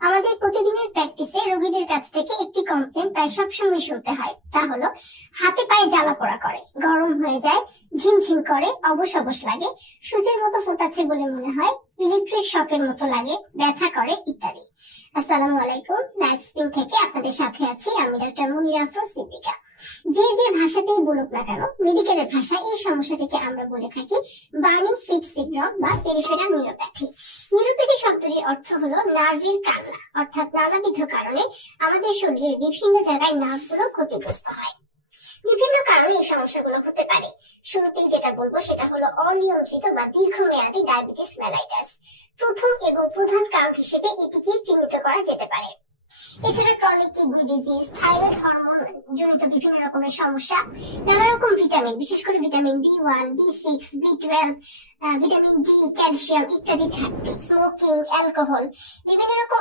আমাদের প্রতিদিনের প্র্যাকটিসে রোগীদের কাছ থেকে একটি কমপ্লেন প্রায় সবসময় শুনতে হয়, তা হলো হাতে পায়ে জ্বালা পোড়া করে, গরম হয়ে যায়, ঝিমঝিম করে, অবশ অবশ লাগে, সূচের মতো ফোটাচ্ছে বলে মনে হয়, ইলেকট্রিক শকের মতো লাগে, ব্যথা করে ইত্যাদি। আসসালামু আলাইকুম, লাইভ স্প্রিং থেকে আপনাদের সাথে আছি আমি ডক্টর মুনিরা আফরোজ সিদ্দিকা। যে ভাষাতেই বলুক না কেন, মেডিকেলের ভাষায় এই সমস্যাটিকে আমরা বলে থাকি বার্নিং ফিট সিনড্রোম বা পেরিফেরাল নিউরোপ্যাথি। নিউরোপ্যাথি শব্দটির অর্থ হলো নার্ভের কান্না, অর্থাৎ নানাবিধ কারণে আমাদের শরীরের বিভিন্ন জায়গায় নার্ভগুলো ক্ষতিগ্রস্ত হয়। বিভিন্ন কারণে এই সমস্যাগুলো হতে পারে। শুরুতেই যেটা বলবো সেটা হলো অনিয়ন্ত্রিত বা দীর্ঘমেয়াদী ডায়াবেটিস মেলাইটাস। প্রথম এবং প্রধান কারণ হিসেবে এটিকে চিহ্নিত করা যেতে পারে। এছাড়া chronic kidney disease, thyroid hormone জনিত বিভিন্ন রকমের সমস্যা, নানা রকম ভিটামিন, বিশেষ করে vitamin B1, B6, B12, vitamin D, calcium ইত্যাদি ঘাটতি, স্মোকিং, অ্যালকোহল, বিভিন্ন রকম